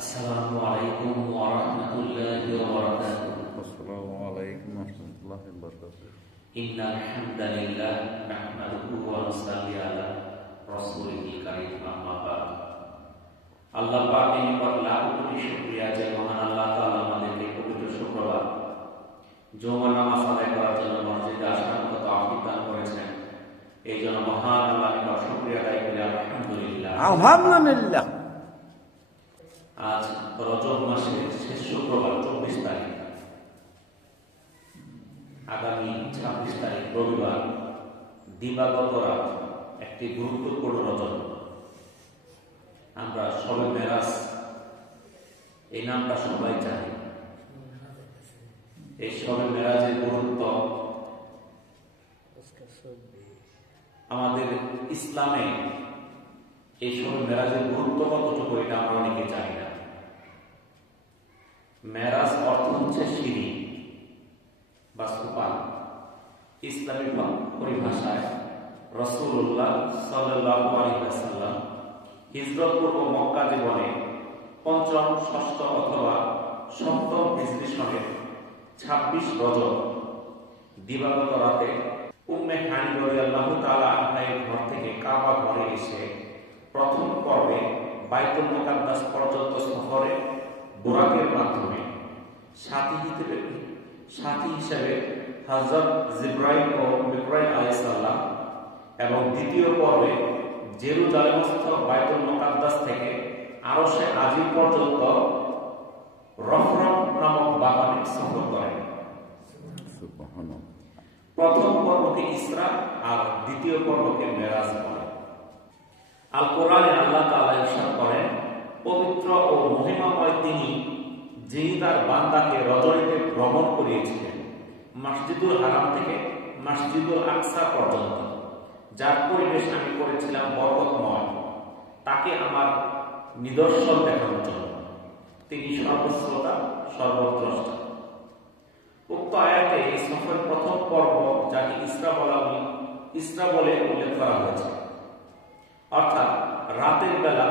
আসসালামু আলাইকুম ওয়া রাহমাতুল্লাহি ওয়া বারাকাতুহু। আসসালামু আলাইকুম ওয়া রাহমাতুল্লাহি ওয়া বারাকাতুহু। ইন্নাল হামদালিল্লাহ নাহমাদুহু ওয়া নুসাল্লি আলা রাসূলিল কারীম, আম্মা বা'দ। আল্লাহ পাকের নিকট লাখ কোটি শুকরিয়া যে মহান আল্লাহ তাআলা আমাদেরকে পবিত্র শুক্রবার জুমার নামাজ আদায় করার জন্য মসজিদে আসার মতো তৌফিক দান করেছেন। এই জন্য মহান আল্লাহর নিকট শুকরিয়া আদায় করি আলহামদুলিল্লাহ। আলহামদুলিল্লাহ। আজ রজব মাসের শেষ শুক্রবার 24 তারিখ, আগামী 26 তারিখ রবিবার, দিবাগত রাত, একটি গুরুত্বপূর্ণ রজব। আমরা শবে মেরাজ এই নামটা সবাই জানি। এই শবে মেরাজের গুরুত্ব আমাদের ইসলামে, এই শবে মেরাজের গুরুত্ব কতটুকু এটা আমরা অনেকে জানি না। মেরাজ অর্থ হচ্ছে সিঁড়ি বা সোপান। ইসলামী পরিভাষায় রাসূলুল্লাহ সাল্লাল্লাহু আলাইহি ওয়াসাল্লাম হিজরত পূর্ব মক্কা জীবনে পঞ্চম, ষষ্ঠ অথবা সপ্তম হিজরি সনের 26 রজব দিবাগত রাতে উম্মে হানি রাদিয়াল্লাহু তাআলা আনহার ঘর থেকে কাবা ঘরে এসে প্রথম পর্বে বাইতুল মুকাদ্দাস পর্যন্ত সফরে বুরাকের মাধ্যমে সাথী হিসেবে হযরত জিবরাইল ও মিকাইল আলাইহিস সালাম এবং দ্বিতীয় পর্বে জেরুজালেমস্থ বাইতুল মুকাদ্দাস থেকে আরশে আজিম পর্যন্ত রফরফ নামক বাহনে সফর করেন। সুবহানাল্লাহ। প্রথম পর্বকে ইসরা আর দ্বিতীয় পর্বকে মেরাজ বলে। আল কোরআনে আল্লাহ তাআলা ইরশাদ করেন, পবিত্র ও মহিমাময় তিনি, যিনি তার বান্দাকে রজনীতে ভ্রমণ করিয়েছিলেন মসজিদুল হারাম থেকে মসজিদুল আকসা পর্যন্ত, যার পরিবেশ আমি করেছিলাম বরকতময়, তাকে আমার নিদর্শন দেখানোর জন্য। তিনি সর্বশ্রোতা, সর্বদ্রষ্টা। উক্ত আয়াতে এই সফরের প্রথম পর্ব, যাকে ইসরা বলে উল্লেখ করা হয়েছে, অর্থাৎ রাতের বেলা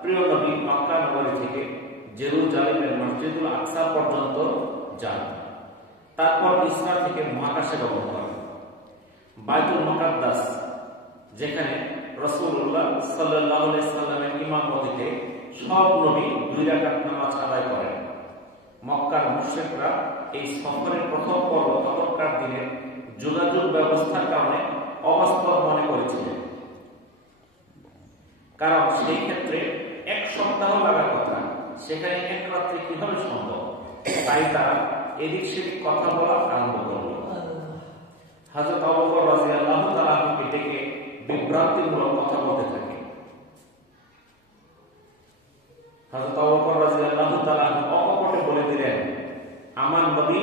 প্রিয় নবী মক্কা নগরী থেকে জেরুজালেমের মসজিদুল আকসা পর্যন্ত যান। তারপর ইসরা থেকে মহাকাশে গমন করেন। বাইতুল মুকাদ্দাস, যেখানে রাসূলুল্লাহ সাল্লাল্লাহু আলাইহি সাল্লামের ইমামতিতে সব নবী 2 রাকাত নামাজ আদায় করেন। মক্কার মুশরিকরা এই সফরের প্রথম পর্ব তখনকার দিনের যোগাযোগ ব্যবস্থার কারণে অবাস্তব মনে করেছিলেন, কারণ সেই ক্ষেত্রে 1 সপ্তাহ লাগার কথা, সেখানে 1 রাত্রে কিভাবে সম্ভব? তাই তারা এদিক সেদিক কথা বলা আরম্ভ করল। হযরত আবু বকর রাদিয়াল্লাহু তাআলা আনহুকে ডেকে বিভ্রান্তিমূলক কথা বলতে থাকে। হযরত আবু বকর রাদিয়াল্লাহু তাআলা অকপটে বলে দিলেন, আমার নবী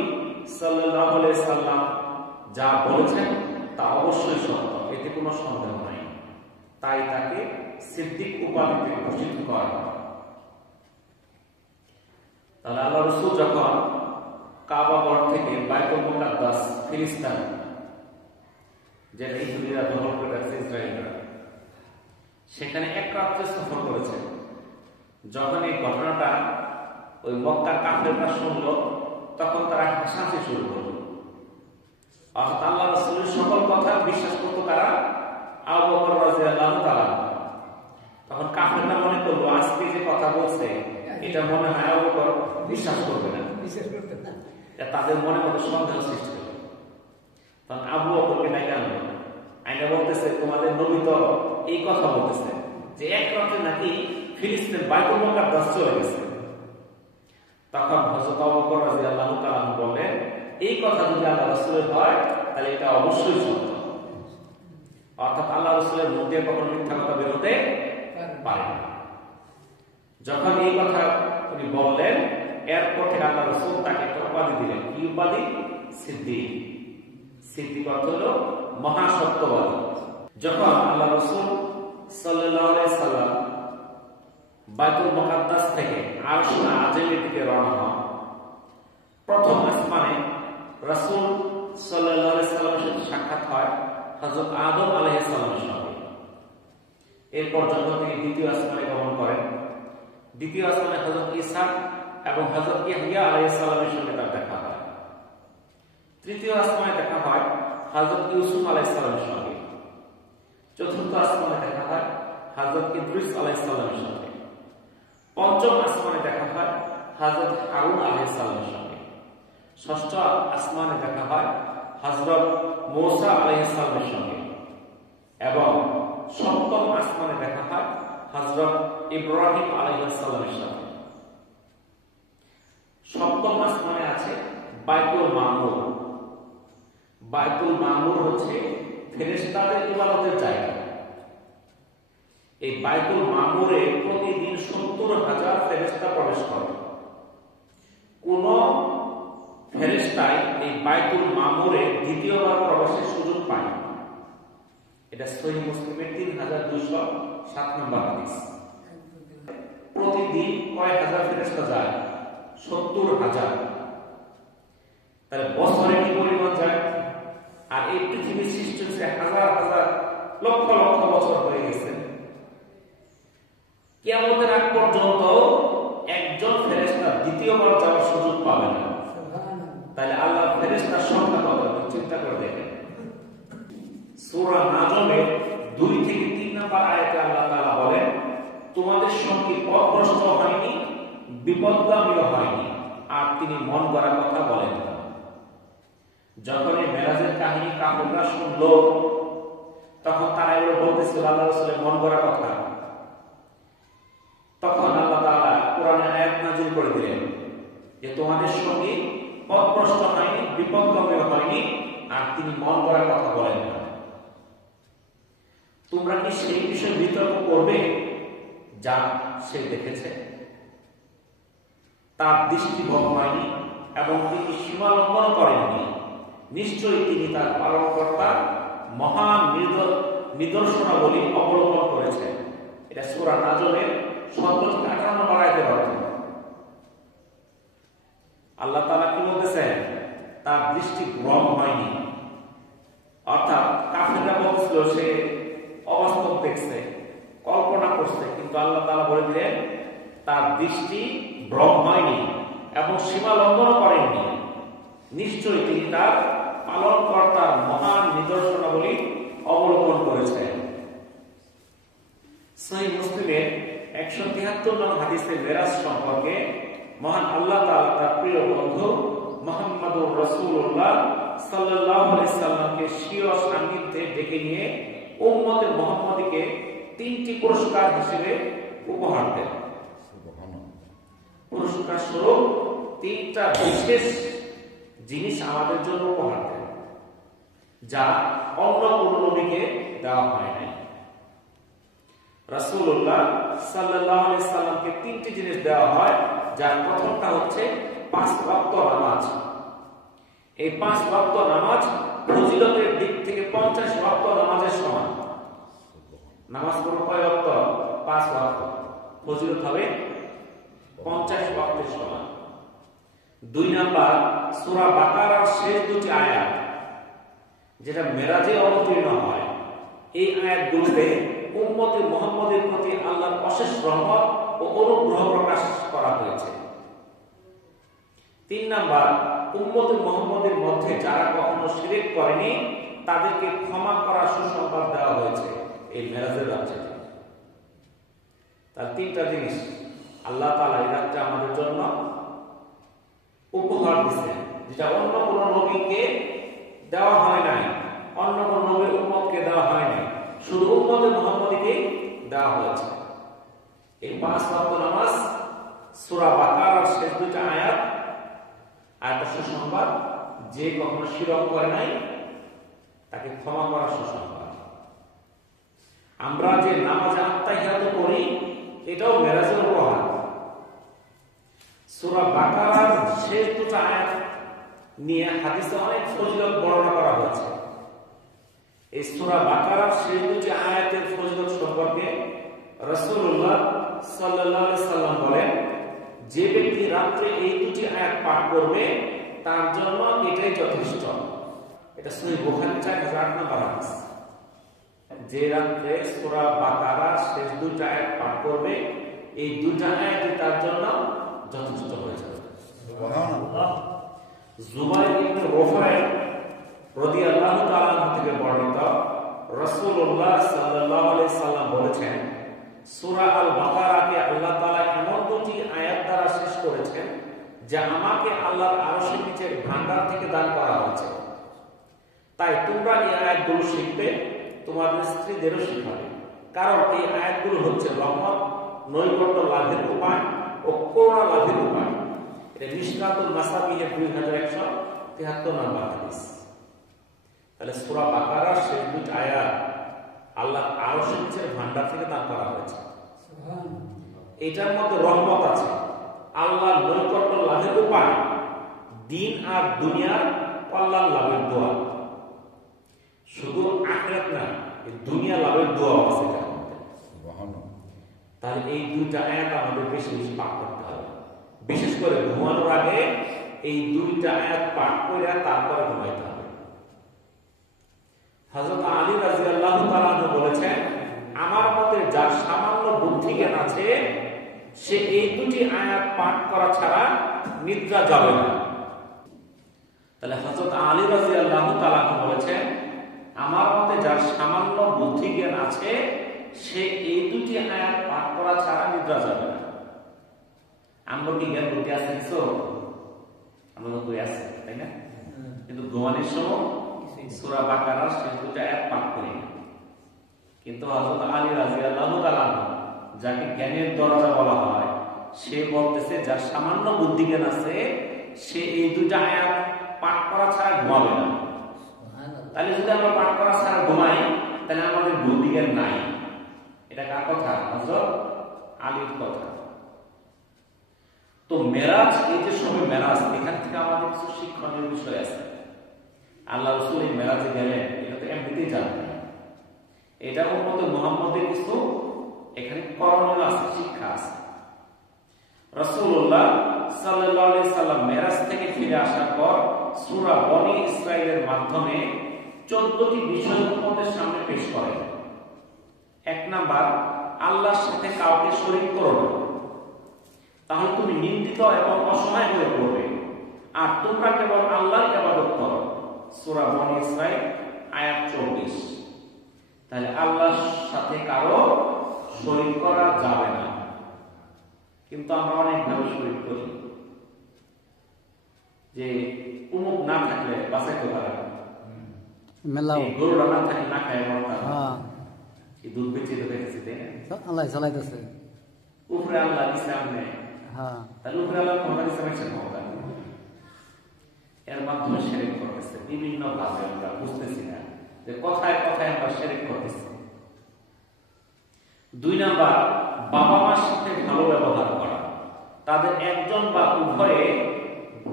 সাল্লাল্লাহু আলাইহি সাল্লাম যা বলেছেন তা অবশ্যই সত্য, এতে কোনো সন্দেহ নাই। তাই তাকে সিদ্দিক উপাধিতে ভূষিত করা হয়। তাহলে আল্লাহ রাসূল যখন কাবা ঘর থেকে বাইতুল মুকাদ্দাস, ফিলিস্তিন, যেটা ইহুদিরা দখল করে রাখছে ইসরায়েলরা, সেখানে 1 রাত্রে সফর করেছে। যখন এই ঘটনাটা ওই মক্কার কাফেররা শুনল, তখন তারা হাসাহাসি শুরু করল। অর্থাৎ আল্লাহ রাসূলের সকল কথা বিশ্বাস করত কারা? আবু বকর রাদিয়াল্লাহু তাআলা। তখন কাফেররা মনে করলো, আজকে যে কথা বলছে এটা মনে হয় আবু বকর বিশ্বাস করবে না, তাদের মনে মধ্যে সন্দেহ সৃষ্টি হলো। তখন আবু বকরকে ডেকে আনলো, আইনা বলতেছে, তোমাদের নবী তো এই কথা বলতেছে যে 1 রাতে নাকি ফিলিস্তিন বাইতুল মুকাদ্দাস চলে গেছে। তখন হযরত আবু বকর রাদিয়াল্লাহু তাআলা বললেন, এই কথা যদি আল্লাহ রাসূলের হয় তাহলে এটা অবশ্যই সত্য। অর্থাৎ আল্লাহ রাসূলের মুখ দিয়ে কখনো মিথ্যা কথা বের হতে পারে না। যখন এই কথা উনি বললেন, এরপর থেকে আল্লাহ রাসূল তাকে একটা উপাধি দিলেন। কি উপাধি? সিদ্দিক। সিদ্দিক অর্থ হলো মহাসত্যবাদী। যখন আল্লাহ রাসূল সাল্লাল্লাহু আলাইহি সাল্লাম বাইতুল মুকাদ্দাস থেকে আরশ আজিমের দিকে রওনা হন, প্রথম আসমানে রাসূল সাল্লাল্লাহু আলাইহি সাল্লামের সাথে সাক্ষাৎ হয় হযরত আদম আলাইহিস সালামের সঙ্গে। এরপর যখন তিনি দ্বিতীয় আসমানে গমন করেন, দ্বিতীয় আসমানে হযরত ঈসা এবং হযরত ইয়াহইয়া আলাইহিস সালামের সঙ্গে তার দেখা হয়। তৃতীয় আসমানে দেখা হয় হযরত ইউসুফ আলাইহিস সালামের সঙ্গে। চতুর্থ আসমানে দেখা হয় হযরত ইদ্রিস আলাইহিস সালামের সঙ্গে। পঞ্চম আসমানে দেখা হয় হযরত হারুন আলাইহিস সালামের সঙ্গে। ষষ্ঠ আসমানে দেখা হয় হযরত মূসা আলাইহিস সালামের সঙ্গে এবং সপ্তম আসমানে দেখা হয় হযরত ইব্রাহিম আলাইহিস সালামের সঙ্গে। সপ্তম আসমানে আছে বাইতুল মামুর। বাইতুল মামুর হচ্ছে ফেরেশতাদের ইবাদতের জায়গা। এই বাইতুল মামুরে প্রতিদিন ৭০,০০০ ফেরেশতা প্রবেশ করে। কোন ফেরেশতাই এই বাইতুল মামুরে দ্বিতীয়বার প্রবেশের সুযোগ পায় না। এটা সহিহ মুসলিমের ৩,২০৭ নম্বর হাদিস। প্রতিদিন কয় হাজার ফেরেশতা যায়? ৭০,০০০। তাহলে বছরে কি পরিমাণ যায়? আর এই পৃথিবীর সৃষ্টি হচ্ছে হাজার হাজার লক্ষ লক্ষ বছর হয়ে গেছে। কিয়ামতের আগ পর্যন্ত একজন ফেরেশতা দ্বিতীয়বার যাওয়ার সুযোগ পাবে না। তাহলে আল্লাহ ফেরেশতার সংখ্যা কত চিন্তা করে দেখেন। সূরা নাজমের ২ থেকে ৩ নম্বর আয়াতে আল্লাহ তাআলা বলেন, তোমাদের সঙ্গে পথভ্রষ্ট হয়নি, বিপদগামীও হয়নি, আর তিনি মন গড়া কথা বলেন না। যখন এই মেরাজের কাহিনী কাফেররা শুনলো, তখন তারা এগুলো বলতেছিল আল্লাহ রাসূলের মন গড়া কথা। তখন আল্লাহ তাআলা কোরআনে আয়াত নাযিল করে দিলেন যে তোমাদের সঙ্গে পথভ্রষ্ট হয়নি, বিপদগামীও হয়নি, আর তিনি মন গড়া কথা বলেন না। তোমরা কি সেই বিষয়ে বিতর্ক করবে যা সে দেখেছে? তার দৃষ্টিভঙ্গ হয়নি এবং তিনি সীমা লঙ্ঘন করেননি। নিশ্চয়ই তিনি তার পালনকর্তা মহান নিদর্শনাবলী অবলোকন করেছেন। এটা সূরা নাজমের ১৭-৫৮ নম্বর আয়াতের অর্থ। আল্লাহ তাআলা কি বলতেছেন? তার দৃষ্টি ভ্রম হয়নি। অর্থাৎ কাফেররা বলছিল সে অবাস্তব দেখছে, কল্পনা করছে, কিন্তু আল্লাহ তাআলা বলে দিলেন তার দৃষ্টি ভ্রম হয়নি এবং সীমা লঙ্ঘন করেননি। নিশ্চয়ই তিনি তার পালনকর্তার মহান নিদর্শনাবলী অবলোকন করেছেন। সহিহ মুসলিমের ১৭৩ নং হাদিসে মেরাজ সম্পর্কে মহান আল্লাহ তাআলা তার প্রিয় বন্ধু মুহাম্মদুর রাসূলুল্লাহ সাল্লাল্লাহু আলাইহি সাল্লামকে স্বীয় সান্নিধ্যে ডেকে নিয়ে উম্মতে মুহাম্মাদীকে ৩টি পুরস্কার হিসেবে উপহার দেন। পুরস্কার স্বরূপ ৩টা বিশেষ জিনিস আমাদের জন্য উপহার দেন, যা অন্য কোন নবীকে দেওয়া হয় নাই। রাসূলুল্লাহ সাল্লাল্লাহু আলাইহি সাল্লামকে ৩টি জিনিস দেওয়া হয়, যার প্রথমটা হচ্ছে ৫ ওয়াক্ত নামাজ। এই ৫ ওয়াক্ত নামাজ ফজিলতের দিক থেকে ৫০ ওয়াক্ত নামাজের সমান। নামাজ পড়ো কয় ওয়াক্ত? ৫ ওয়াক্ত। ফজিলত হবে ৫০ ওয়াক্তের সমান। ২ নাম্বার, সূরা বাকারার শেষ ২টি আয়াত যেটা মেরাজে অবতীর্ণ হয়, এই আয়াতগুলোতে উম্মতে মুহাম্মাদের প্রতি আল্লাহর অশেষ রহমত ও অনুগ্রহ প্রকাশ করা হয়েছে। ৩ নাম্বার, উম্মতে মুহাম্মাদের মধ্যে যারা কখনো শিরক করেনি তাদেরকে ক্ষমা করার সুসংবাদ দেওয়া হয়েছে এই মেরাজের রাত্রে। তার ৩টা জিনিস আল্লাহ তাআলা এই রাত্রে আমাদের জন্য উপহার দিয়েছেন, যেটা অন্য কোন নবীকে দেওয়া হয় নাই, অন্য কোন নবীর উম্মতকে দেওয়া হয় নাই, শুধু উম্মতে মুহাম্মাদীকে দেওয়া হয়েছে। এই ৫ ওয়াক্ত নামাজ, সূরা বাকারার শেষ ২টা আয়াত, আয়াতের সুসংবাদ, যে কখনো শিরক করে নাই তাকে ক্ষমা করার সুসংবাদ। আমরা যে নামাজে আত্তাহিয়াত করি এটাও মেরাজের উপহার। সূরা বাকারার শেষ ২টা আয়াত নিয়ে হাদিসে অনেক ফজিলত বর্ণনা করা হয়েছে। এই সূরা বাকারার শেষ ২টি আয়াতের ফজিলত সম্পর্কে রাসূলুল্লাহ সাল্লাল্লাহু আলাইহি সাল্লাম বলেন, যে ব্যক্তি রাত্রে এই ২টি আয়াত পাঠ করবে তার জন্য এটাই যথেষ্ট। এটা সহিহ বুখারী ৪০০৮ নম্বর হাদিস। যে রাত্রে সূরা বাকারার শেষ ২টা আয়াত পাঠ করবে এই দুইটা আয়াতই তার জন্য যথেষ্ট হয়ে যাবে। জুবাইর ইবনে রুফায় রাদিয়াল্লাহু তাআলা থেকে বর্ণিত, রাসূলুল্লাহ সাল্লাল্লাহু আলাইহি সাল্লাম বলেছেন, সূরা আল বাকারাকে আল্লাহ তাআলা এমন দুটি আয়াত দ্বারা শেষ করেছেন যা আমাকে আল্লাহর আরশের নিচের ভান্ডার থেকে দান করা হয়েছে। তাই তোমরা এই আয়াতগুলো শিখবে, তোমাদের স্ত্রীদেরও শিখাবে, কারণ এই আয়াতগুলো হচ্ছে রহমত, নৈকট্য লাভের উপায় ও করুণা লাভের উপায়। এটা মিশকাতুল মাসাবিহের 2173 নম্বর হাদিস। তাহলে সূরা বাকারার শেষ দুটি আয়াত আল্লাহ আরশের নিচের ভান্ডার থেকে দান করা হয়েছে। এটার মধ্যে রহমত আছে, আল্লাহর নৈকট্য লাভের উপায়, দিন আর দুনিয়ার কল্যাণ লাভের দোয়া। শুধু আখিরাত না, এই দুনিয়া লাভের দোয়া আছে এটার মধ্যে। তাহলে এই দুইটা আয়াত আমাদের বেশি বেশি পাঠ করতে হবে, বিশেষ করে ঘুমানোর আগে এই দুইটা আয়াত পাঠ করে তারপরে ঘুমাইতে হবে। হযরত আলী রাদিয়াল্লাহু তাআলা বলেছেন, আমার মতে যার সামান্য বুদ্ধি জ্ঞান আছে সে এই দুটি আয়াত পাঠ করা ছাড়া নিদ্রা যাবে না। তাহলে হযরত আলী রাদিয়াল্লাহু তাআলা বলেছেন, আমার মতে যার সামান্য বুদ্ধি জ্ঞান আছে সে এই দুটি আয়াত পাঠ করা ছাড়া নিদ্রা যাবে না। আমরা কি জ্ঞান বুদ্ধি আছে কিছু? আমরা তো আছে, তাই না? কিন্তু ঘুমানোর সময় সূরা বাকারার শেষ দুটি আয়াত পাঠ করি না। কিন্তু হযরত আলী রাদিয়াল্লাহু তাআলা, যাকে জ্ঞানের দরজা বলা হয়, সে বলতেছে যার সামান্য বুদ্ধি জ্ঞান আছে সে এই দুইটা আয়াত পাঠ করা ছাড়া ঘুমাবে না। তাহলে যদি আমরা পাঠ করা ছাড়া ঘুমাই তাহলে আমাদের বুদ্ধি জ্ঞান নাই। এটা কার কথা? হযরত আলীর কথা। তো মেরাজ, এই যে সবে মেরাজ, এখান থেকে আমাদের কিছু শিক্ষণীয় বিষয় আছে। আল্লাহ রাসূল এই মেরাজে গেলেন, এটা তো এমনিতেই জানেন না। এটা উম্মতে মুহাম্মদের কিছু এখানে করণীয় আছে, শিক্ষা আছে। রাসূলুল্লাহ সাল্লাল্লাহু আলাইহি সাল্লাম মেরাজ থেকে ফিরে আসার পর সূরা বনী ইসরাঈলের মাধ্যমে 14টি বিষয় উম্মতের সামনে পেশ করেন। 1 নাম্বার, আল্লাহর সাথে কাউকে শরীক করো না, তাহলে তুমি নিন্দিত এবং অসহায় হয়ে পড়বে, আর তোমরা কেবল আল্লাহর ইবাদত করো। সূরা বনী ইসরাঈল আয়াত 24। তাহলে আল্লাহর সাথে কারো শরীক করা যাবে না। কিন্তু আমরা অনেক ভাবে শরীক করি, যে উমুক না থাকলে বাঁচাইতে পারে না, গরুরা না থাকলে না খায় মরতাম, এই দুধ বেঁচে তো দেখেছি, তাই না? আল্লাহ চালাইতেছে, উপরে আল্লাহ ইসলাম নেই, তাহলে উপরে আল্লাহ ক্ষমতা ইসলামের ক্ষমতা, এর মাধ্যমে শিরক করতেছে। বিভিন্ন ভাবে আমরা বুঝতেছি না যে কথায় কথায় আমরা শিরক করতেছি। 2 নাম্বার, বাবা মার সাথে ভালো ব্যবহার করা। তাদের একজন বা উভয়ে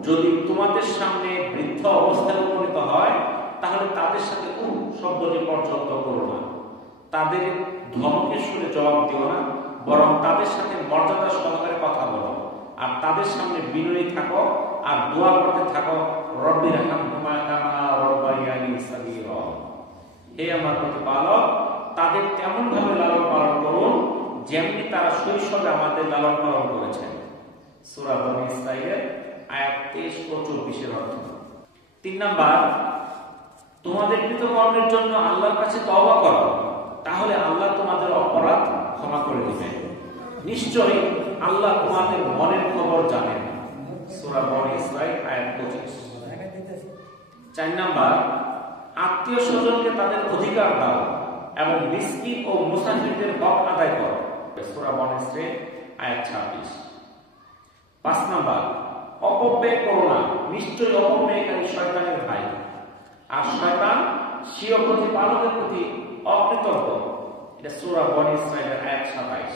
যদি তোমাদের সামনে বৃদ্ধ অবস্থায় উপনীত হয় তাহলে তাদের সাথে শব্দটি পর্যন্ত করো না, তাদের ধমকের সুরে জবাব দিও না, বরং তাদের সাথে মর্যাদা সহকারে কথা বলো, আর তাদের সামনে বিনয়ী থাকো আর দোয়া করতে থাকো, রব্বির হামহুমা কামা রাব্বায়ানি সাগীরা। হে আমার প্রতিপালক, তাদের তেমন ভাবে লালন পালন করুন যেমনি তারা শৈশবে আমাদের লালন পালন করেছেন। সূরা বনী ইসরাঈলের আয়াত 23 ও 24 এর অর্থ। 3 নাম্বার, তোমাদের কৃতকর্মের জন্য আল্লাহর কাছে তওবা করো, তাহলে আল্লাহ তোমাদের অপরাধ ক্ষমা করে দিবেন। নিশ্চয়ই আল্লাহ তোমাদের মনের খবর জানেন। সূরা বনী ইসরাঈল আয়াত 25। 4 নাম্বার, আত্মীয় স্বজনকে তাদের অধিকার দাও এবং মিসকিন ও মুসাফিরদের হক আদায় করো। সূরা বনী ইসরাঈল আয়াত 26। 5 নাম্বার, অপব্যয় করো না, নিশ্চয়ই অপব্যয়কারী শয়তানের ভাই, আর শয়তান স্বীয় প্রতিপালকের প্রতি অকৃতজ্ঞ। এটা সূরা বনী ইসরাঈলের আয়াত 27।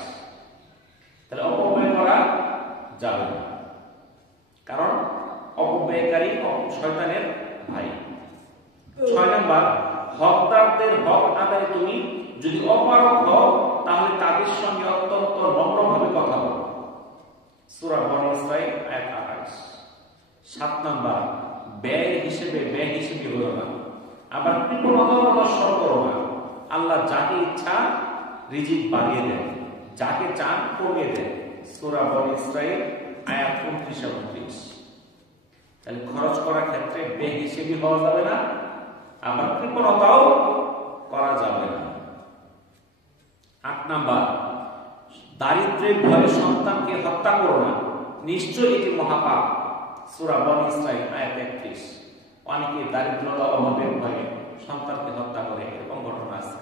তাহলে অপব্যয় করা যাবে না, কারণ অপব্যয়কারী শয়তানের ভাই। 6 নাম্বার, হকদারদের হক আদায় তুমি যদি অপারগ হও তাহলে তাদের সঙ্গে অত্যন্ত নম্রভাবে কথা বলো। সূরা বনী ইসরাঈল আয়াত 28। 7 নাম্বার, ব্যয় হিসেবে হলো না, আবার কৃপণতা প্রদর্শন করো না। আল্লাহ যাকে ইচ্ছা রিজিক বাড়িয়ে দেন, যাকে চান কমিয়ে দেন। সূরা বনী ইসরাঈল আয়াত 29 এবং 30। তাহলে খরচ করার ক্ষেত্রে বেহিসাবি হওয়া যাবে না, আবার কৃপণতাও করা যাবে না। 8 নাম্বার, দারিদ্র্যের ভয়ে সন্তানকে হত্যা করো না, নিশ্চয়ই এটি মহাপাপ। সূরা বনী ইসরাঈল আয়াত 31। অনেকে দারিদ্রতা অভাবের ভয়ে সন্তানকে হত্যা করে, এরকম ঘটনা আছে।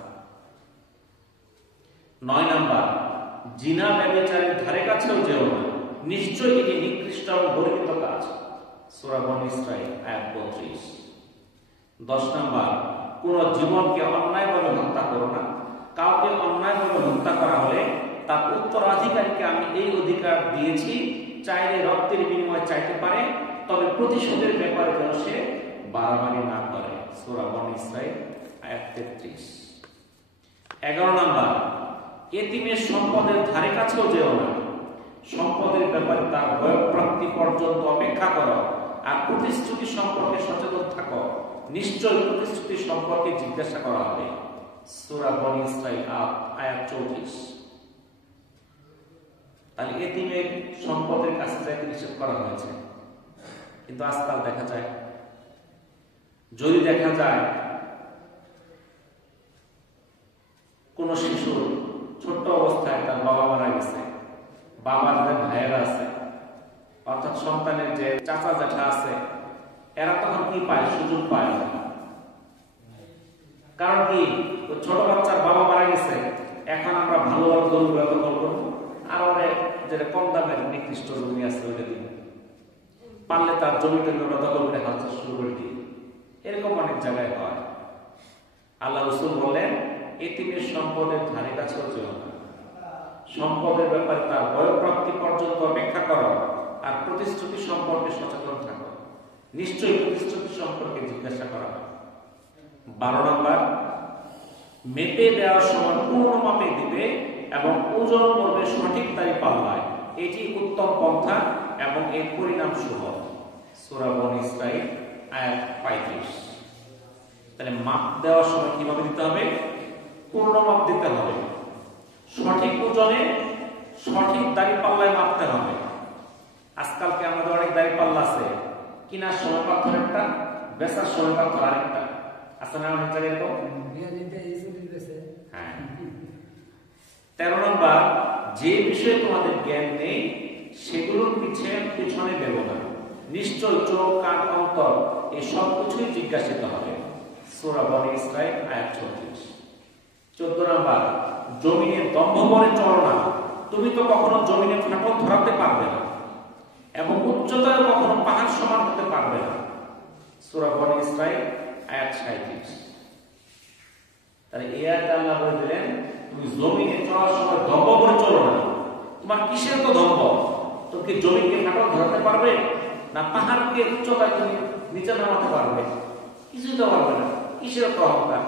9 নাম্বার, জিনা ব্যভিচারের ধারে কাছেও যেও না, নিশ্চয়ই এটি নিকৃষ্ট এবং গর্হিত কাজ। সূরা বনী ইসরাঈল আয়াত 32। 10 নাম্বার, কোন জীবনকে অন্যায়ভাবে হত্যা করো না, কাউকে অন্যায়ভাবে হত্যা করা হলে তার উত্তরাধিকারীকে আমি এই অধিকার দিয়েছি, চাইলে রক্তের বিনিময়ে চাইতে পারে, তবে প্রতিশোধের ব্যাপারে যেন সে বাড়াবাড়ি না করে। সূরা বনী ইসরাঈল আয়াত 33। 11 নাম্বার, এতিমের সম্পদের ধারে কাছেও যেও না, সম্পদের ব্যাপারে তার বয়ঃপ্রাপ্তি পর্যন্ত অপেক্ষা করো, আর প্রতিশ্রুতি সম্পর্কে সচেতন থাকো, নিশ্চয়ই প্রতিশ্রুতি সম্পর্কে জিজ্ঞাসা করা হবে। সূরা বনী ইসরাঈল আয়াত 34। তাহলে এতিমের সম্পদের কাছে যাইতে নিষেধ করা হয়েছে, কিন্তু আজকাল দেখা যায়, যদি দেখা যায় কোন শিশু ছোট্ট অবস্থায় তার বাবা মারা গেছে, বাবার যে ভাইয়েরা আছে, অর্থাৎ সন্তানের যে চাচা জ্যাঠা আছে, এরা তখন কি পায়? সুযোগ পায় না। কারণ কি? ছোট বাচ্চার বাবা মারা গেছে, এখন আমরা ভালো ভালো জমিগুলো দখল করবো, আর অনেক যেটা কম দামের নিকৃষ্ট জমি আছে ওইটা দিব, পারলে তার জমিটা দখল করে হালচাল শুরু করে দিই। এরকম অনেক জায়গায় হয়। আল্লাহ রাসূল বলেন, এতিমের সম্পদের ধারে কাছেও যেও না, সম্পদের ব্যাপারে তার বয়ঃপ্রাপ্তি পর্যন্ত অপেক্ষা করো, আর প্রতিশ্রুতি সম্পর্কে সচেতন থাকো, নিশ্চয়ই প্রতিশ্রুতি সম্পর্কে জিজ্ঞাসা করা হবে। 12 নম্বর, মেপে দেওয়ার সময় পূর্ণ মাপে দিবে এবং ওজন করবে সঠিক দাড়ি পাল্লায়, এটি উত্তম পন্থা এবং এর পরিণাম শুভ। সূরা বনী ইসরাঈল আয়াত 35। তাহলে মাপ দেওয়ার সময় কিভাবে দিতে হবে? পূর্ণ মাপ দিতে হবে, সঠিক ওজনে সঠিক দাড়ি পাল্লায় মাপতে হবে। আজকালকে আমাদের অনেক দাড়ি পাল্লা আছে, কিনার সময় পাথর একটা, বেচার সময় পাথর আরেকটা আছে না? অনেক জায়গায় এরকম। হ্যাঁ। 13 নম্বর, যে বিষয়ে তোমাদের জ্ঞান নেই সেগুলোর পিছনে দেব না, নিশ্চয় চোখ কান অন্তর এই সব কিছুই জিজ্ঞাসিত হবে। সূরা বনী ইসরাঈল আয়াত 34। 14 নম্বর, জমিনে দম্ভ করে চলো না, তুমি তো কখনো জমিনে ফাটল ধরাতে পারবে না এবং উচ্চতায় কখনো পাহাড় সমান হতে পারবে না। সূরা বনী ইসরাঈল আয়াত 37। তাহলে এই আয়াতে আল্লাহ বলে দিলেন, তুমি জমিনে চলার সময় দম্ভ করে চলো না। তোমার কিসের তো দম্ভ? তুমি কি জমিকে ফাটল ধরাতে পারবে, না পাহাড়কে উচ্চতায় তুমি নিচে নামাতে পারবে? কিছু তো পারবে না। কিসের তো অহংকার?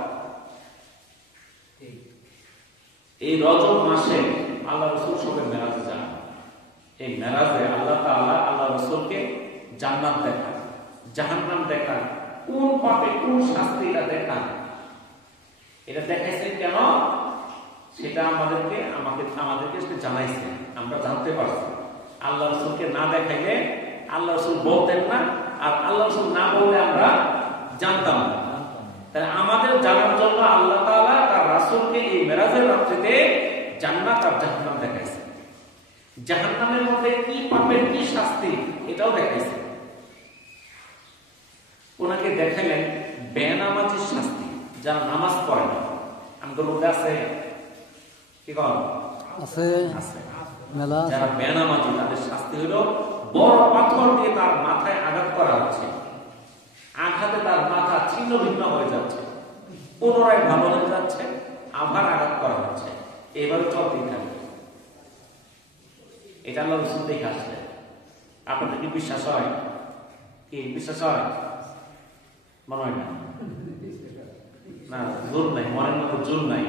এই রজব মাসে আল্লাহ রাসূল সবে মেরাজে যান। এই মেরাজে আল্লাহ তাআলা আল্লাহ রাসূলকে জান্নাত দেখান, জাহান্নাম দেখান, কোন পাপে কোন শাস্তি এটা দেখান। এটা দেখাইছেন কেন? সেটা আমাদেরকে জানাইছেন, আমরা জানতে পারছি। আল্লাহ রাসূলকে না দেখাইলে আল্লাহ রাসূল বলতেন না, আর আল্লাহ রাসূল না বললে আমরা জানতাম না। তাই আমাদের জানার জন্য আল্লাহ তাআলা তার রাসূলকে এই মেরাজের রাত্রিতে জান্নাত আর জাহান্নাম দেখাইছেন। জাহান্নামের মধ্যে কি পাপের কি শাস্তি এটাও দেখাইছেন। ওনাকে দেখাইলেন বেনামাজির শাস্তি, যারা নামাজ পড়ে না। আমাদের মধ্যে আছে কি কন? আছে মেলা। যারা বেনামাজি তাদের শাস্তি হলো বড় পাথর দিয়ে তার মাথায় আঘাত করা হচ্ছে, আঘাতে তার মাথা ছিন্ন ভিন্ন হয়ে যাচ্ছে, পুনরায় ভালো হয়ে যাচ্ছে, আবার আঘাত করা হচ্ছে, এইভাবে চলতেই থাকবে। এটা আল্লাহ রাসূল দেখে আসলেন। আপনাদের কি বিশ্বাস হয়? কি বিশ্বাস হয়? মনে হয় না? না, জোর নাই, মনের মধ্যে জোর নাই।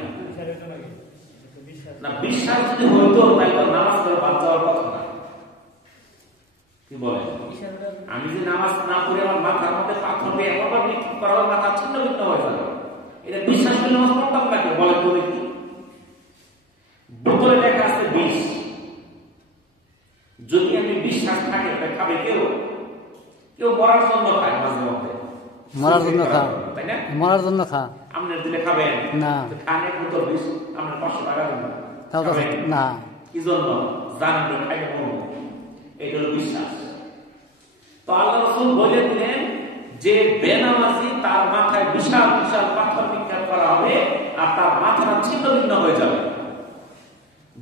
না, বিশ্বাস যদি হইতো তাহলে তো নামাজ পড়ে বাদ যাওয়ার কথা না। কি বলে? আমি যদি নামাজ না পড়ে আমার মাথার মধ্যে পাথর দিয়ে এমন ভাবে নিক্ষেপ করা হয় মাথা ছিন্ন ভিন্ন হয়ে যাবে, এটা বিশ্বাস করে নামাজ পড়তাম নাকি? বলে তো দেখি বোতলে লেখা আছে থাকে এটা খাবে কেউ কেউ মরার জন্য খায় মাঝে মধ্যে মরার জন্য খা তাই না মরার জন্য খা আপনার দিলে খাবেন না খান এক বোতল বিষ আপনার 500 টাকা দেন তাও তো না কি জন্য জানেন খাইলে মরবো এটা হলো বিশ্বাস তো আল্লাহ রাসূল বলে দিলেন যে বেনামাজি তার মাথায় বিশাল বিশাল পাথর নিক্ষেপ করা হবে আর তার মাথাটা ছিন্ন ভিন্ন হয়ে যাবে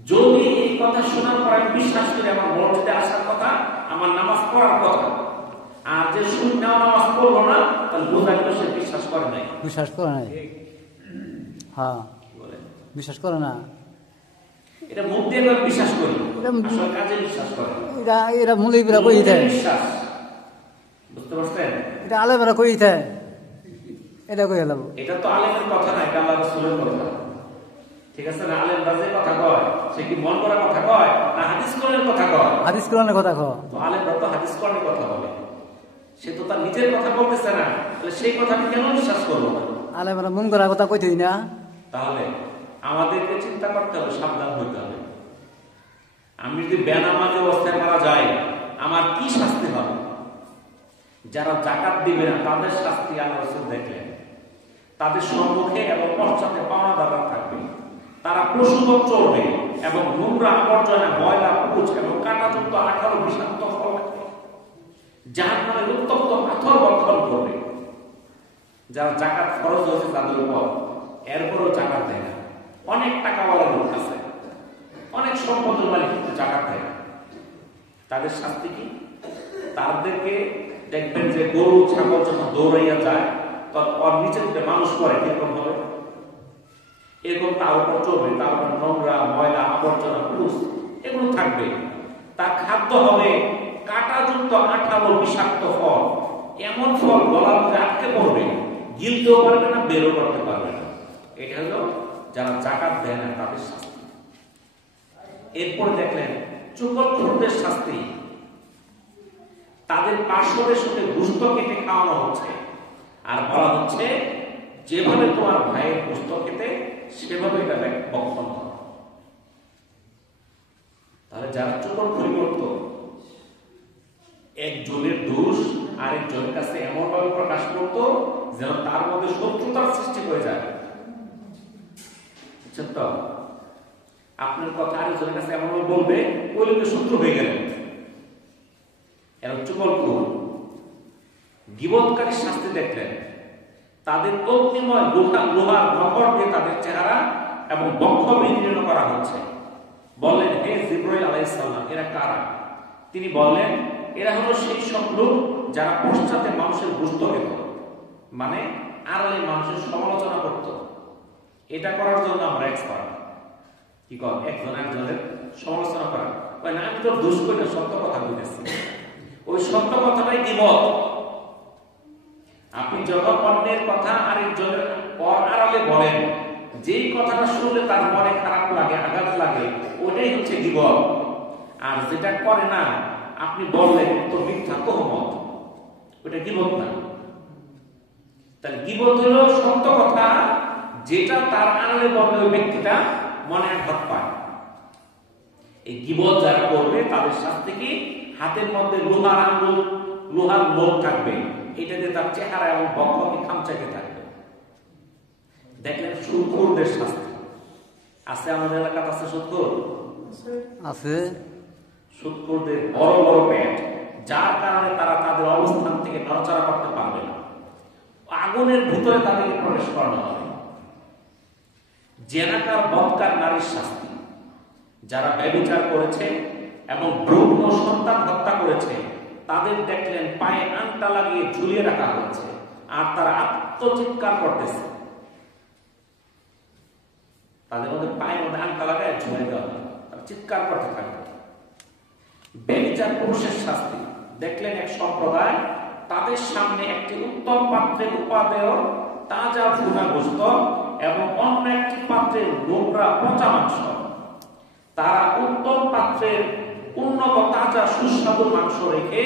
যদি এই কথা শোনার পর আমি বিশ্বাস করি আমার মসজিদে আসার কথা আমার নামাজ পড়ার কথা আর যে শূন্য নামাজ পড়বো না তাহলে বোঝা গেল সে বিশ্বাস করে নাই বিশ্বাস করে নাই হ্যাঁ বিশ্বাস করে না এটা মুখ দিয়ে বিশ্বাস করি আসলে কাজে বিশ্বাস করে এরা মুলিবরা কই দেয় বিশ্বাস বুঝতে পারছেন এটা আলেমরা কই দেয় এটা কই হলো এটা তো আলেমের কথা না এটা আল্লাহর রাসূলের কথা ঠিক আছে না আলেমরা যে কথা কয় সে কি মন করা কথা কয় না হাদিস কোরআনের কথা কয় হাদিস কোরআনের কথা কয় তো আলেমরা তো হাদিস কোরআনের কথা বলে সে তো তার নিজের কথা বলতেছে না তাহলে সেই কথা আমি কেন বিশ্বাস করবো না আলেমরা মন করা কথা কইতেই না তাহলে আমাদেরকে চিন্তা করতে হবে সাবধান হইতে হবে আমি যদি বেনামাজি অবস্থায় মারা যায় আমার কি শাস্তি হবে যারা যাকাত দিবে না তাদের শাস্তি আল্লাহ রাসূল দেখলেন তাদের সম্মুখে এবং পশ্চাতে পাওনাদাররা থাকবে তারা পশুবৎ চলবে এবং নোংরা আবর্জনা ময়লা পুঁজ এবং কাঁটাযুক্ত 18 বিষাক্ত ফল জাহান্নামের উত্তপ্ত পাথর বক্ষণ করবে যারা যাকাত ফরজ হয়েছে তাদের উপর এরপরও যাকাত দেয় না অনেক টাকাওয়ালা লোক আছে অনেক সম্পদের মালিক কিন্তু যাকাত দেয় না তাদের শাস্তি কি তাদেরকে দেখবেন যে গরু ছাগল যখন দৌড়াইয়া যায় তখন ওর নিচে থেকে মানুষ করে কিরকম হবে এরকম তার উপর চলবে তার উপর নোংরা ময়লা আবর্জনা পুরুষ এগুলো থাকবে তার খাদ্য হবে কাঁটাযুক্ত 18 বিষাক্ত ফল এমন ফল গলার মধ্যে আটকে পড়বে গিলতেও পারবে না বেরো করতে পারবে না এটা হলো যারা যাকাত দেয় না তাদের শাস্তি এরপর দেখলেন চুগলখোরদের শাস্তি তাদের পার্শ্বদের সাথে গোশত কেটে খাওয়ানো হচ্ছে আর বলা হচ্ছে যেভাবে তোমার ভাইয়ের গোশত খেতে সেভাবে এটা বক্ষণ করো তাহলে যারা চুগলখোরি করত একজনের দোষ আরেকজনের কাছে এমন ভাবে প্রকাশ করত যেন তার মধ্যে শত্রুতার সৃষ্টি হয়ে যায় বুঝছেন তো আপনার কথা আরেকজনের কাছে এমন ভাবে বলবে ওই লোকের শত্রু হয়ে গেল এরকম চুগলখোর গীবতকারীর শাস্তি দেখলেন তাদের অগ্নিময় লোহার নখর দিয়ে তাদের চেহারা এবং বক্ষ বিদীর্ণ করা হচ্ছে বললেন হে জিবরাইল আলাইহিস সালাম এরা কারা তিনি বললেন এরা হলো সেই সব লোক যারা পশ্চাতে মানুষের গোশত খেত মানে আড়ালে মানুষের সমালোচনা করত এটা করার জন্য আমরা এক্সপার্ট কি কর একজন একজনের সমালোচনা করা না আমি তো দোষ করি না সত্য কথা বলতেছি ওই সত্য কথাটাই গীবত আপনি যখন অন্যের কথা আরেকজনের আড়ালে বলেন যেই কথাটা শুনলে তার মনে খারাপ লাগে আঘাত লাগে ওটাই হচ্ছে গীবত আর যেটা করে না আপনি বললেন তো মিথ্যা তহমত ওটা গীবত না তাহলে গীবত হলো সত্য কথা যেটা তার আড়ালে বললে ওই ব্যক্তিটা মনে আঘাত পায় এই গীবত যারা করবে তাদের শাস্তি কি হাতের মধ্যে লোহার আঙ্গুল লোহার লোক থাকবে এটাতে তার চেহারা এবং বক্ষকে খামচাকে থাকবে দেখলেন সুদখোরদের শাস্তি আছে আমাদের এলাকাতে আছে সুদখোর আছে সুদখোরদের বড় বড় পেট যার কারণে তারা তাদের অবস্থান থেকে নড়াচড়া করতে পারবে না আগুনের ভিতরে তাদেরকে প্রবেশ করানো হবে জেনাকার বৎকার নারীর শাস্তি যারা ব্যভিচার করেছে এবং ব্রহ্ম সন্তান হত্যা করেছে তাদের দেখলেন পায়ে আংটা লাগিয়ে ঝুলিয়ে রাখা হয়েছে আর তারা আত্মচিৎকার করতেছে তাদের মধ্যে পায়ের মধ্যে আংটা লাগায় ঝুলিয়ে দেওয়া হয় তারা চিৎকার করতে থাকবে ব্যভিচার পুরুষের শাস্তি দেখলেন এক সম্প্রদায় তাদের সামনে একটি উত্তম পাত্রের উপাদেয় তাজা ভুনা গোশত এবং অন্য একটি পাত্রের নোংরা পচা মাংস তারা উত্তম পাত্রের উন্নত তাজা সুস্বাদু মাংস রেখে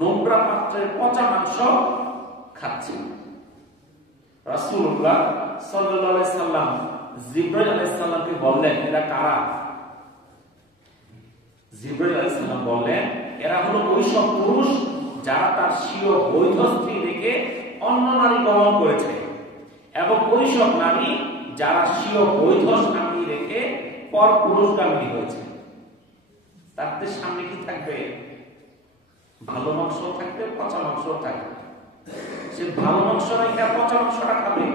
নোংরা পাত্রের পচা মাংস খাচ্ছে রাসূলুল্লাহ সাল্লাল্লাহু আলাইহি সাল্লাম জিবরাইল আলাইহিস সালামকে বললেন এরা কারা জিবরাইল আলাইহিস সালাম বললেন এরা হলো ওই সব পুরুষ যারা তার স্বীয় বৈধ স্ত্রী রেখে অন্য নারী গ্রহণ করেছে, এবং ওই সব নারী যারা স্বীয় বৈধ স্বামী রেখে পর পুরুষগামী হয়েছে। তাদের সামনে কি থাকবে? ভালো মাংস থাকবে, পচা মাংস থাকবে। সে ভালো মাংস রেখে পচা মাংসটা খাবে।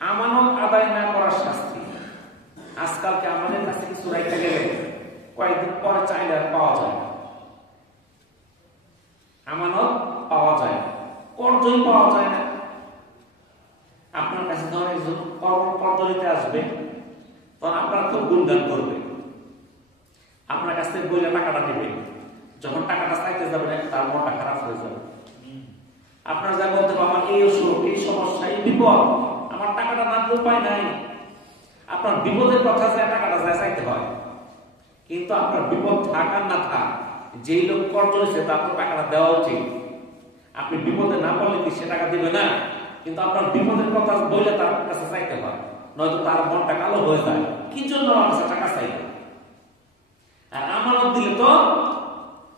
আমানত আদায় না করার শাস্তি। আজকালকে আমাদের কাছে কিছু রাইখা গেলে কয়েকদিন পরে চাইলে আর পাওয়া যায় না। আমানত পাওয়া যায় না, কর্জই পাওয়া যায় না। আপনার কাছে ধরেন একজন কর্জ নিতে আসবে, তখন আপনার খুব গুণগান করবে, আপনার কাছ থেকে বইলে টাকাটা নেবে। যখন টাকাটা চাইতে যাবে তার মনটা খারাপ হয়ে যাবে। আপনার যা বলতে হবে, আমার এই অসুখ, এই সমস্যা, এই বিপদ, আমার টাকাটা না উপায় নাই। আপনার বিপদের কথা যায় টাকাটা যায় চাইতে হয়, কিন্তু আপনার বিপদ থাক আর না থাক, যেই লোক কর্জ হয়েছে তার তো টাকাটা দেওয়া উচিত। আপনি বিপদে না পড়লে কি সে টাকা দিবে না? কিন্তু আপনার বিপদের কথা বললে তার কাছে চাইতে হয়, নয়তো তার মনটা কালো হয়ে যায়। কি জন্য আমার কাছে টাকা চাইবে? আর আমানত দিলে তো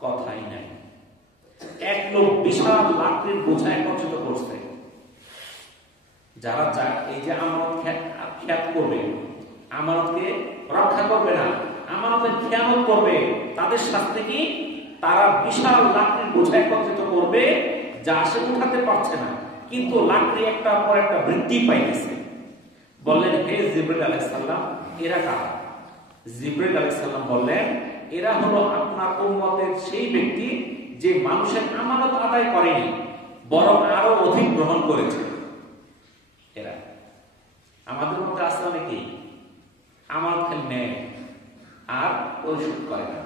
কথাই নাই। এক লোক বিশাল লাকড়ির বোঝা একত্রিত করছে। যারা এই যে আমানত খ্যাত করবে, আমানতকে রক্ষা করবে না, আমানতের খেয়ানত করবে, তাদের শাস্তি কি? তারা বিশাল লাকড়ির বোঝা একত্রিত করবে, যা সে উঠাতে পারছে না, কিন্তু লাকড়ি একটা পর একটা বৃদ্ধি পাইতেছে। বললেন, হে জিবরিল আলাইহিস সালাম, এরা কারা? জিবরিল আলাইহিস সালাম বললেন, এরা হলো আপনার উম্মতের সেই ব্যক্তি যে মানুষের আমানত আদায় করেনি, বরং আরো অধিক গ্রহণ করেছে। এরা আমাদের মধ্যে আছে অনেকেই আমানত খেলে নেয় আর পরিশোধ করে না।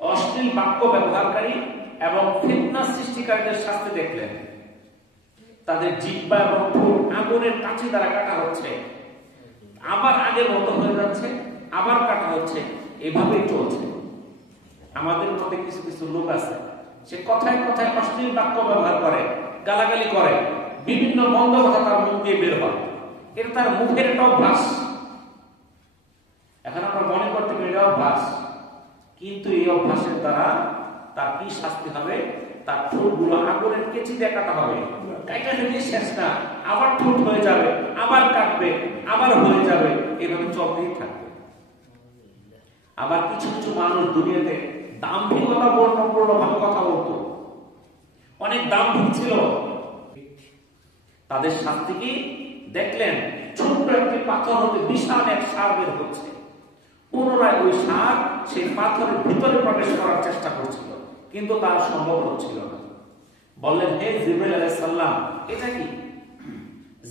অশ্লীল বাক্য ব্যবহারকারী এবং ফিতনা সৃষ্টিকারীদের শাস্তি দেখলেন। তাদের জিহ্বা এবং ঠোঁট আগুনের কাঁচি দ্বারা কাটা হচ্ছে, আবার আগের মতো হয়ে যাচ্ছে, আবার কাটা হচ্ছে, এভাবেই চলছে। আমাদের মধ্যে কিছু কিছু লোক আছে, সে কথায় কথায় অশ্লীল বাক্য ব্যবহার করে, গালাগালি করে, বিভিন্ন মন্দ কথা তার মুখ দিয়ে বের হয়। এটা তার মুখের একটা অভ্যাস। এখন আমরা মনে করতে পারি এটা অভ্যাস, কিন্তু এই অভ্যাসের দ্বারা তার কি শাস্তি হবে? তার ঠোঁটগুলো আগুনের কেচি দিয়ে কাটা হবে। কাটা যদি শেষ না, আবার ঠোঁট হয়ে যাবে, আবার কাটবে, আবার হয়ে যাবে, এভাবে চলতেই থাকবে। আবার কিছু কিছু মানুষ দুনিয়াতে দাম্ভিকতা বর্ণপূর্ণভাবে কথা বলতো, অনেক দাম্ভিক ছিল। তাদের শাস্তি কি দেখলেন? ছোট্ট একটি পাথর হতে বিশাল এক সাপ বের হচ্ছে। পুনরায় ওই সাপ সেই পাথরের ভিতরে প্রবেশ করার চেষ্টা করছিল, কিন্তু তার সম্ভব হচ্ছিল না। বললেন, হে জিবরাইল আলাইহিস সালাম, এটা কি?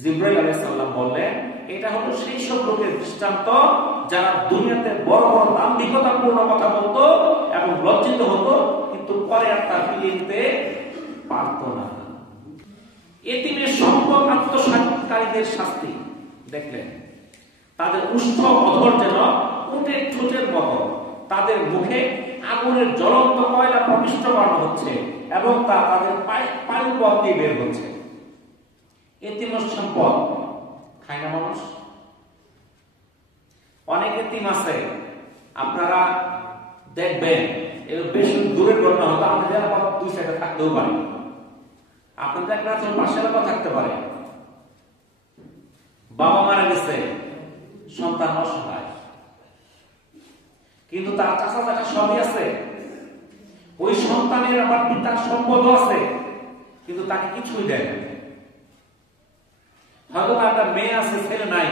জিবরাইল আলাইহিস সালাম বললেন, এটা হলো সেই সব লোকের দৃষ্টান্ত যারা দুনিয়াতে বড় বড় দাম্ভিকতাপূর্ণ কথা বলতো এবং লজ্জিত হতো, কিন্তু পরে আর তা ফিরিয়ে নিতে পারত না। এতিমের সম্পদ আত্মসাৎকারীদের শাস্তি দেখলেন। তাদের উষ্ঠ অধর যেন উটের ঠোঁটের মতো, তাদের মুখে আগুনের জ্বলন্ত কয়লা প্রবিষ্ট করানো হচ্ছে এবং তা তাদের পায়ের পথ দিয়ে বের হচ্ছে। এতিমের সম্পদ খায় না মানুষ। অনেক এতিম আছে, আপনারা দেখবেন, এর বেশি দূরের ঘটনা হতো, আমাদের আবার দুই সাইডে থাকতেও পারে। আপনাদের একটা পাশে এলাকা থাকতে পারে, বাবা মারা গেছে, সন্তান অসহায়, কিন্তু তার চাচা চাচা সবই আছে, ওই সন্তানের আবার পিতার সম্পদও আছে, কিন্তু তাকে কিছুই দেয় না। হয়তো একটা মেয়ে আছে, ছেলে নাই,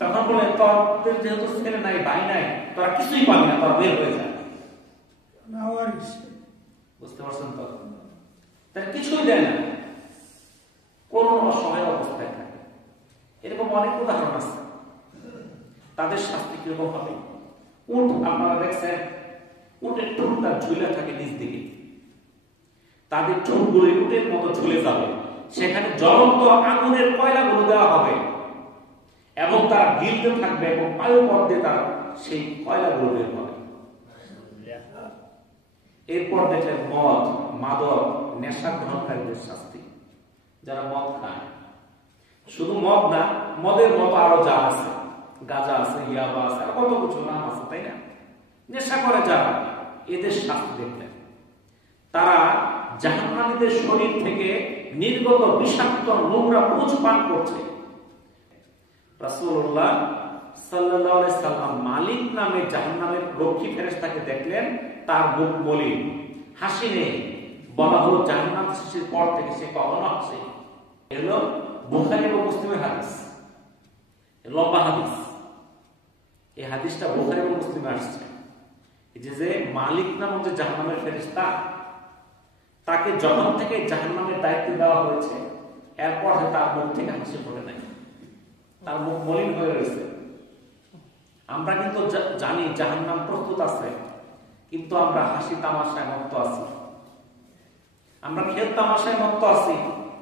তখন বলে তোর যেহেতু ছেলে নাই, ভাই নাই, তোরা কিছুই পাবি না, তোরা বের হয়ে যায়। বুঝতে পারছেন তো? তারা কিছুই দেয় না, কোন অসহায় অবস্থায় থাকে। এরকম অনেক উদাহরণ আছে। তাদের শাস্তি কিরকম হবে? উট আপনারা দেখছেন, উটের ঠোঁটটা ঝুলে থাকে নিচ দিকে, তাদের ঠোঁটগুলো উটের মতো ঝুলে যাবে, সেখানে জ্বলন্ত আগুনের কয়লাগুলো দেওয়া হবে এবং তারা গিলতে থাকবে এবং পায়ুপথ দিয়ে তারা সেই কয়লাগুলো বের হবে। এরপর দেখলেন মদ, মাদক, নেশা গ্রহণকারীদের শাস্তি। যারা মদ খায়, শুধু মদ না, মদের মতো আরো যা আছে, গাঁজা আছে, ইয়াবা আছে, আর কত কিছু নাম আছে, তাই না? নেশা করে যারা, এদের শাস্তি দেখলেন। তারা জাহান্নামীদের শরীর থেকে নির্গত বিষাক্ত নোংরা পুঁজ পান করছে। রাসূলুল্লাহ সাল্লাল্লাহু আলাইহি সাল্লাম মালিক নামে জাহান্নামের রক্ষী ফেরেশতাকে দেখলেন, তার মুখ মলিন, হাসি নেই। বলা হলো জাহান্নাম সৃষ্টির পর থেকে সে কখনো হাসে। এলো বুখারী এবং মুসলিমের হাদিস, লম্বা হাদিস। এই হাদিসটা বুখারী এবং মুসলিমে আসছে। এই যে মালিক নামক যে জাহান্নামের ফেরেশতা, তাকে যখন থেকে জাহান্নামের দায়িত্ব দেওয়া হয়েছে, এরপর তার মুখ থেকে হাসি পড়ে নাই, তার মুখ মলিন হয়ে রয়েছে। আমরা কিন্তু জানি জাহান্নাম প্রস্তুত আছে, কিন্তু আমরা হাসি তামাশায় মত্ত আছি, আমরা খেল তামাশায় মত্ত আছি,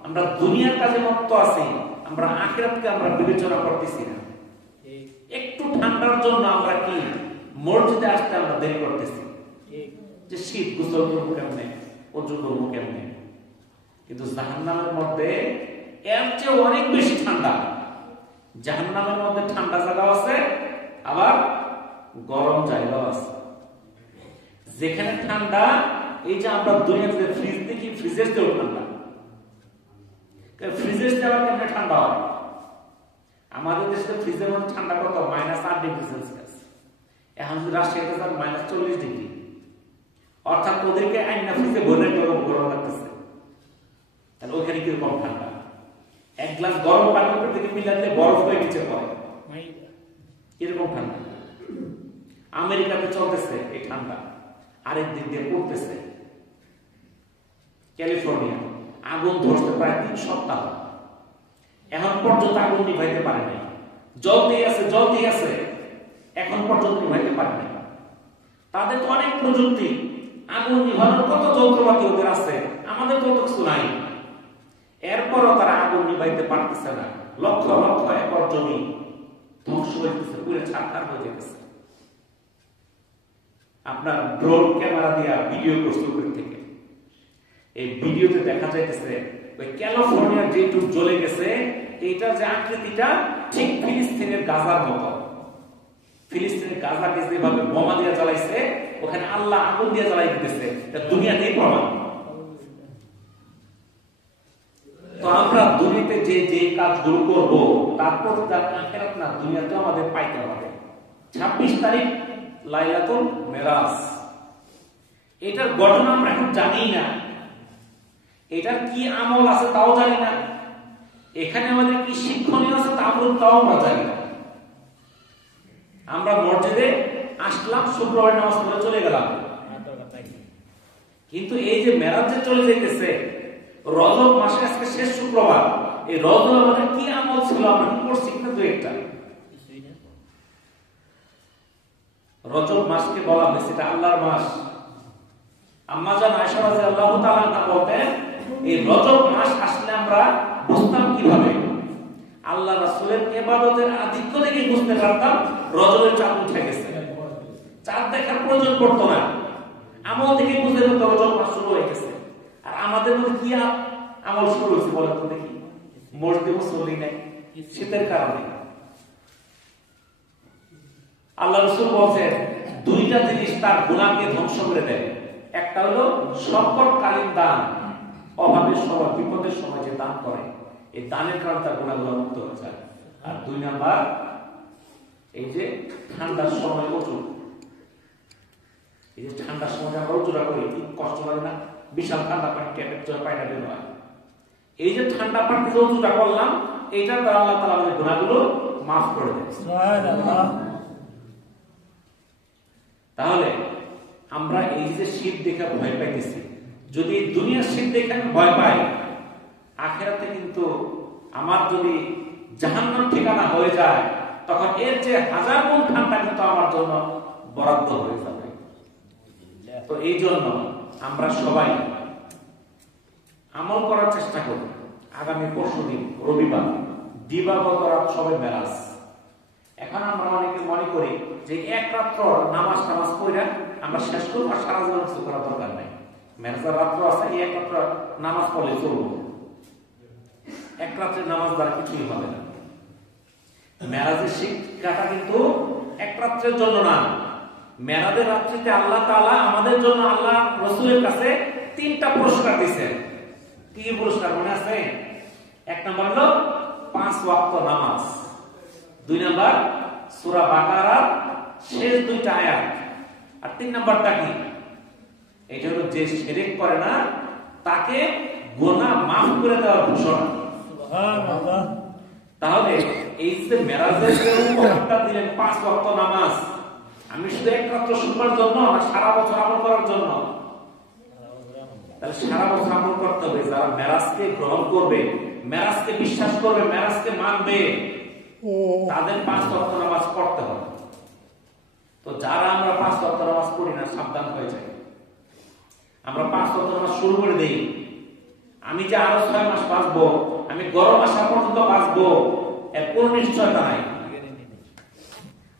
আমরা দুনিয়ার কাজে মত্ত আছি, আমরা আখিরাতকে আমরা বিবেচনা করতেছি না। একটু ঠান্ডার জন্য আমরা কি মসজিদে আসতে আমরা দেরি করতেছি, যে শীত গোসল করবো কেমনে, অজু করবো কেমনে। কিন্তু জাহান্নামের মধ্যে এর চেয়ে অনেক বেশি ঠান্ডা। জাহান্নামের মধ্যে ঠান্ডা জায়গাও আছে, আবার গরম জায়গাও আছে। যেখানে ঠান্ডা, এই যে আমরা দুনিয়াতে ফ্রিজ দেখি, ফ্রিজের চেয়েও ঠান্ডা। ফ্রিজের চেয়ে আবার কেমনে ঠান্ডা হয়? আমাদের দেশে ফ্রিজের মধ্যে ঠান্ডা কত? -8 ডিগ্রি সেলসিয়াস। এখন যদি রাশিয়াতে যান -40 ডিগ্রি। অর্থাৎ ওদেরকে আইনা ফ্রিজে ভরে গরম গরম লাগতেছে। তাহলে ওখানে কিরকম ঠান্ডা? এক গ্লাস গরম পানি উপর থেকে মিলালে বরফ হয়ে নিচে পড়ে, কিরকম ঠান্ডা। আমেরিকাতে চলতেছে এই ঠান্ডা, আরেক দিক দিয়ে পড়তেছে। ক্যালিফোর্নিয়া আগুন ধরতে প্রায় 3 সপ্তাহ, এখন পর্যন্ত আগুন নিভাইতে পারে নাই। জ্বলতেই আছে, এখন পর্যন্ত নিভাইতে পারে নাই। তাদের তো অনেক প্রযুক্তি, আগুন নিভানোর কত যন্ত্রপাতি ওদের আছে, আমাদের তো কিছু নাই। এরপরও তারা আগুন নিভাইতে পারতেছে না। লক্ষ লক্ষ একর জমি ধ্বংস হইতেছে, পুরো ছারখার হয়ে যেতেছে। আপনার ড্রোন ক্যামেরা দিয়ে ভিডিও করছে উপর থেকে, এই ভিডিওতে দেখা যাইতেছে ওই ক্যালিফোর্নিয়ার যেটুকু জ্বলে গেছে, এইটার যে আকৃতিটা ঠিক ফিলিস্তিনের গাজার মতো। ফিলিস্তিনের গাজাকে যেভাবে বোমা দিয়ে জ্বালাইছে, ওখানে আল্লাহ আগুন দিয়ে জ্বালাই দিতেছে। এটা দুনিয়াতেই প্রমাণ। তো আমরা দুনিয়াতে যে কাজগুলো করব, তারপর তার আখিরাত না দুনিয়াতে আমাদের পাইতে হবে। 26 তারিখ লাইলাতুল মেরাজ, এটার ঘটনা আমরা এখন জানি না, এটার কি আমল আছে তাও জানি না, এখানে আমাদের কি শিক্ষণীয় আছে তাও আমরা জানি না। আমরা মসজিদে আসলাম, শুক্রবার নামাজ পড়ে চলে গেলাম, কিন্তু এই যে মেরাজে চলে যাইতেছে, রজব মাসে আজকে শেষ শুক্রবার, এই রজব আমাদের কি আমল ছিল, আমরা কি করছি কিনা দু একটা। রজব মাসকে বলা হয়েছে এটা আল্লাহর মাস। আম্মা জান আয়েশা রাদিয়াল্লাহু তাআলা আনহা বলতেন, এই রজব মাস আসলে আমরা বুঝতাম কিভাবে, আল্লাহ রাসূলের ইবাদতের আধিক্য থেকে বুঝতে পারতাম রজবের চাঁদ উঠে গেছে। চাঁদ দেখার প্রয়োজন পড়তো না, আমল থেকে বুঝে যেত রজব মাস শুরু হয়ে গেছে। আর আমাদের মধ্যে কি আমল শুরু হয়েছে বলেন তো দেখি? মসজিদে মুসল্লি নাই, শীতের কারণে। আল্লাহ রাসূল বলেন দুইটা জিনিস তার গুনাহকে ধ্বংস করে দেয়। একটা হলো সংকটকালীন দান, অভাবের সময় বিপদের সময় যে দান করে, এই দানের কারণে তার গুনাহগুলো মুক্ত হয়ে যায়। আর 2 নাম্বার, এই যে ঠান্ডার সময় ওযু, এই যে ঠান্ডার সময় আমরা ওযুটা করি, কি কষ্ট লাগে না? বিশাল ঠান্ডা পানি ট্যাপের জন্য পানিটা বের হয়। এই যে ঠান্ডা পানি দিয়ে ওযুটা করলাম, এইটার দ্বারা আল্লাহ তাআলা আমাদের গুনাহগুলো মাফ করে দেয়। সুবহানাল্লাহ। তাহলে আমরা এই যে শীত দেখে ভয় পাইতেছি, যদি দুনিয়ার শীত দেখে আমি ভয় পাই, আখিরাতে কিন্তু আমার যদি জাহান্নাম ঠিকানা হয়ে যায়, তখন এর যে 1000 গুণ ঠান্ডা কিন্তু আমার জন্য বরাদ্দ হয়ে যাবে। তো এই জন্য আমরা সবাই আমল করার চেষ্টা করি। আগামী পরশুদিন রবিবার দিবাগত রাত সবে মেরাজ। এখন আমরা অনেকে মনে করি যে এক রাত্র নামাজ পড়ে আমরা শেষ করবো, আর সারা জীবন কিছু করার দরকার নাই। মেরাজের রাত্র আছে, এই এক রাত্র নামাজ পড়লে চলবো। এক রাত্রের নামাজ দ্বারা কিছুই হবে না। মেরাজের শিক্ষাটা কিন্তু এক রাত্রের জন্য না, মেরাজের রাত্রিতে আল্লাহ তাআলা আমাদের জন্য আল্লাহ রাসূলের কাছে 3টা পুরস্কার দিয়েছেন। কি পুরস্কার মনে আছে? এক নম্বর হলো 5 ওয়াক্ত নামাজ, 2 নম্বর সূরা বাকারার শেষ 2টা আয়াত, আর 3 নম্বরটা কি? এটা হলো যে শিরক করে না তাকে গুনাহ মাফ করে দেওয়ার ঘোষণা। সুবহানাল্লাহ। তাহলে এই যে মেরাজের যে উপহারটা দিলেন 5 ওয়াক্ত নামাজ, আমি শুধু একমাত্র শুক্রবার জন্য না সারা বছর আমল করার জন্য? তাহলে সারা বছর আমল করতে হবে। যারা মেরাজকে গ্রহণ করবে, মেরাজকে বিশ্বাস করবে, মেরাজকে মানবে, তাদের 5 ওয়াক্ত নামাজ পড়তে হবে। তো যারা আমরা 5 ওয়াক্ত নামাজ পড়ি না, সাবধান হয়ে যায়। আমরা 5 ওয়াক্ত নামাজ শুরু করে দেই, আমি যে আরো 6 মাস বাঁচবো, আমি গরম আসা পর্যন্ত বাঁচবো, এর কোনো নিশ্চয়তা নাই।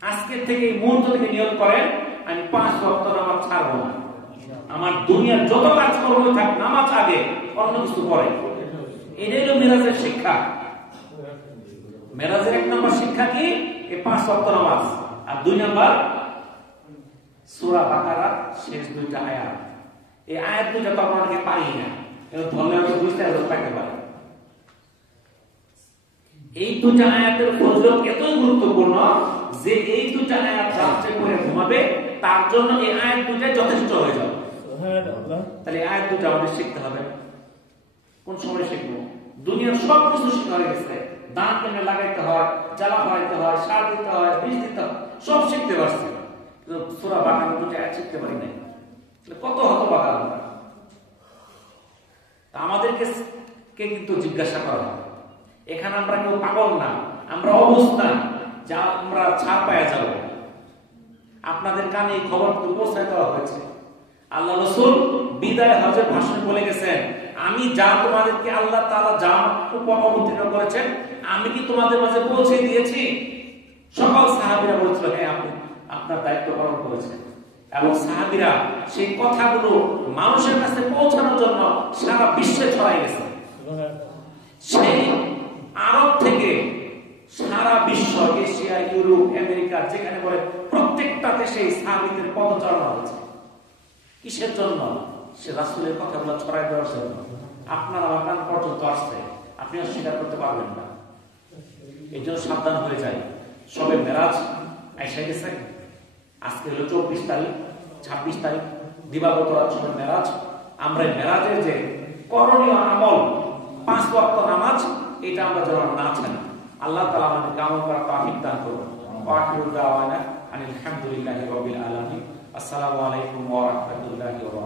আজকে থেকে এই মুহূর্ত থেকে নিয়ত করেন, আমি 5 ওয়াক্ত নামাজ ছাড়বো না। আমার দুনিয়ার যত কাজ করবো থাক, নামাজ আগে, অন্য কিছু পরে। এটাই হলো মেরাজের শিক্ষা। মেরাজের 1 নম্বর শিক্ষা কি? এই 5 ওয়াক্ত নামাজ, আর 2 নম্বর সূরা বাকারার শেষ 2টা আয়াত। এই আয়াত দুটো তো আমরা অনেকে পারি না, এটা ধরলে আমরা বুঝতে পারতে পারি। এই 2টা আয়াতের ফজিলত এতই গুরুত্বপূর্ণ যে এই 2টা আয়াত রাতে পড়ে ঘুমাবে, তার জন্য এই আয়াত 2টা যথেষ্ট হয়ে যাবে। সুবহানাল্লাহ। তাহলে এই আয়াত 2টা আমাদের শিখতে হবে। কোন সময় শিখবো? দুনিয়ার সব কিছু শেখা হয়ে গেছে, দান কেমনে লাগাইতে হয়, জ্বালা ফালাইতে হয়, সার দিতে হয়, বীজ দিতে হয়, সব শিখতে পারছি, কিন্তু সূরা বাকারা 2টা আয়াত শিখতে পারি নাই। কত হতভাগা আমরা। আমাদেরকে কিন্তু জিজ্ঞাসা করা হবে। এখানে আমরা কেউ পাগল না, আমরা অবুঝ না, যা আমরা ছাড় পাওয়া যাব। আপনাদের কানে এই খবর পৌঁছায় দেওয়া হয়েছে। আল্লাহ রাসূল বিদায় হজের ভাষণে বলে গেছেন, আমি যা তোমাদেরকে আল্লাহ তাআলা যা অবতীর্ণ করেছেন, আমি কি তোমাদের মাঝে পৌঁছে দিয়েছি? সকল সাহাবীরা বলছিল, হ্যাঁ, আপনি আপনার দায়িত্ব পালন করেছেন। এবং সাহাবীরা সেই কথাগুলো মানুষের কাছে পৌঁছানোর জন্য সারা বিশ্বে ছড়াই গেছে। সেই আরব থেকে সারা বিশ্ব, এশিয়া, ইউরোপ, আমেরিকা, যেখানে বলে প্রত্যেকটা দেশে সাহাবীদের পদচারণা হয়েছে। কিসের জন্য? সে রাসূলের কথাগুলো ছড়াই দেওয়ার জন্য। আপনার আমার কান পর্যন্ত আসছে, আপনি অস্বীকার করতে পারবেন না। এই জন্য সাবধান হয়ে যায়। সবে মেরাজ আইসা গেছে, আজকে হলো 24 তারিখ, 26 তারিখ দিবাগত রাত সবে মেরাজ। আমরা মেরাজের যে করণীয় আমল 5 ওয়াক্ত নামাজ, এটা আমরা যেন না ছাড়ি। আল্লাহ তাআলা আমাদেরকে আমল করার তৌফিক দান করুন। ওয়া আখিরু দাওয়ানা আলহামদুলিল্লাহি রাব্বিল আলামিন। আসসালামু আলাইকুম ওয়া রাহমাতুল্লাহি ওয়া বারাকাতুহু।